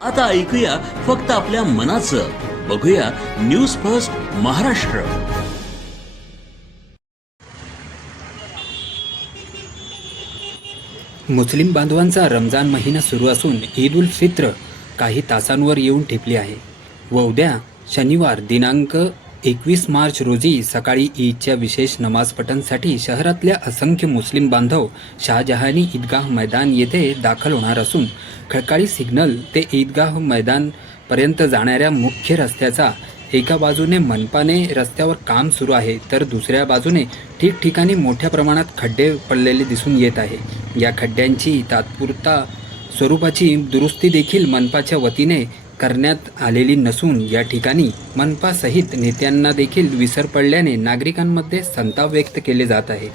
आता ऐकूया फक्त आपल्या मनाचं. बघूया न्यूज फर्स्ट महाराष्ट्र. मुस्लिम बांधवांचा रमजान महिना सुरू असून ईद उल फित्र काही तासांवर येऊन ठेपली आहे व उद्या शनिवार दिनांक 21 मार्च रोजी सकाळी ईदच्या विशेष नमाज पठणसाठी शहरातल्या असंख्य मुस्लिम बांधव शाहजहानी ईदगाह मैदान येथे दाखल होणार असून खडकाळी सिग्नल ते ईदगाह मैदानपर्यंत जाणाऱ्या मुख्य रस्त्याचा एका बाजूने मनपाने रस्त्यावर काम सुरू आहे तर दुसऱ्या बाजूने ठिकठिकाणी मोठ्या प्रमाणात खड्डे पडलेले दिसून येत आहे. या खड्ड्यांची तात्पुरता स्वरूपाची दुरुस्ती देखील मनपाच्या वतीने करण्यात आलेली नसून या ठिकाणी मनपासहित नेत्यांना देखील विसर पडल्याने नागरिकांमध्ये संताप व्यक्त केले जात आहे.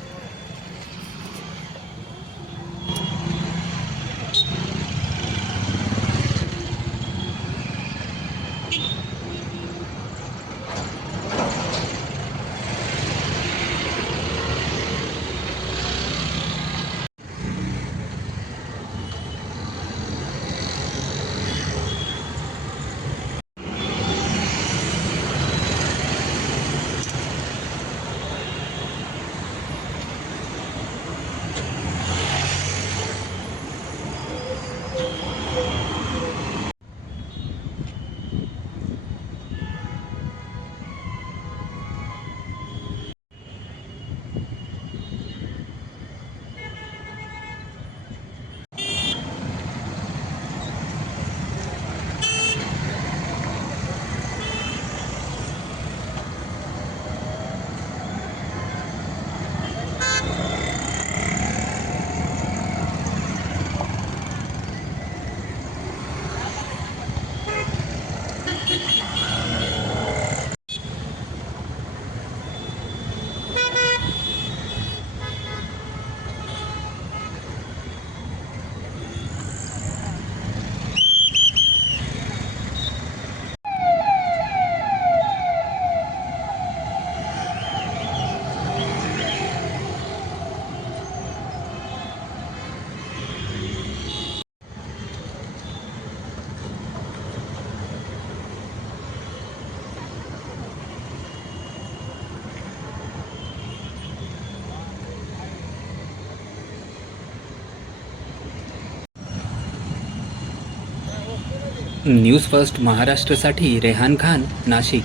न्यूज फर्स्ट महाराष्ट्रसाठी रेहान खान, नाशिक.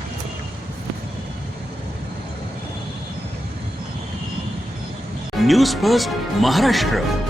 News first Maharashtra.